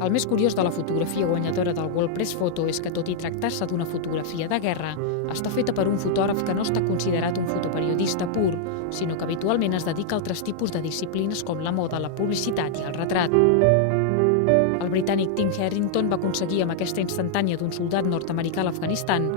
El més curiós de la fotografia guanyadora del World Press Photo és que, tot i tractar-se d'una fotografia de guerra, està feta per un fotògraf que no està considerat un fotoperiodista pur, sinó que habitualment es dedica a altres tipus de disciplines com la moda, la publicitat i el retrat. El britànic Tim Harrington va aconseguir amb aquesta instantània d'un soldat nord-americà a l'Afganistan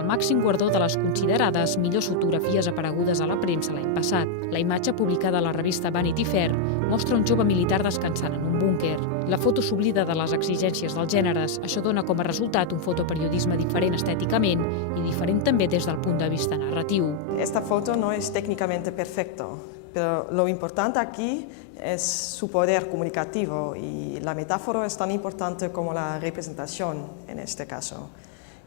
el màxim guardó de les considerades millors fotografies aparegudes a la premsa l'any passat. La imatge publicada a la revista Vanity Fair mostra un jove militar descansant en un búnquer. La foto s'oblida de les exigències dels gèneres. Això dona com a resultat un fotoperiodisme diferent estèticament i diferent també des del punt de vista narratiu. Esta foto no es técnicamente perfecta, pero lo importante aquí es su poder comunicativo y la metáfora es tan importante como la representación en este caso.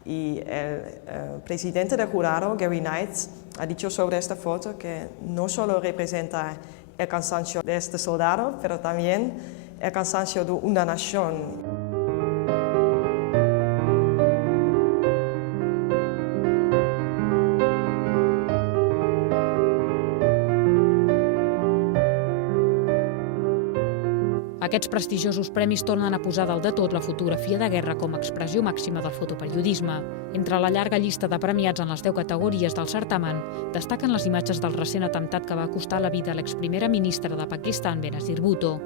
Y el presidente del jurado, Gary Knight, ha dicho sobre esta foto que no solo representa el cansancio de este soldado, pero también el cansancio de una nación. Aquests prestigiosos premis tornen a posar dalt de tot la fotografia de guerra com a expressió màxima del fotoperiodisme. Entre la llarga llista de premiats en les 10 categories del certamen, destaquen les imatges del recent atemptat que va costar la vida a l'exprimera ministra de Pakistan, Benazir Bhutto.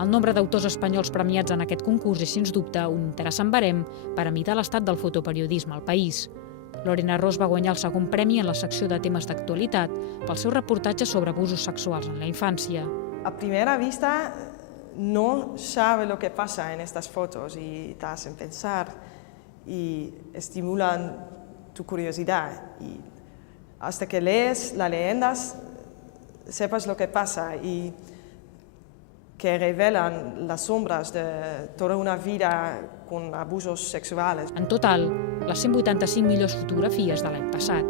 El nombre d'autors espanyols premiats en aquest concurs és, sens dubte, un interessant barem per a mirar l'estat del fotoperiodisme al país. Lorena Ross va guanyar el segon premi en la secció de temes d'actualitat pel seu reportatge sobre abusos sexuals en la infància. A primera vista no sabe lo que pasa en estas fotos y te hacen pensar y estimulan tu curiosidad. Y hasta que lees las leyendas, sepas lo que pasa y que revelan las sombras de toda una vida con abusos sexuals. En total, les 185 millors fotografies de l'any passat.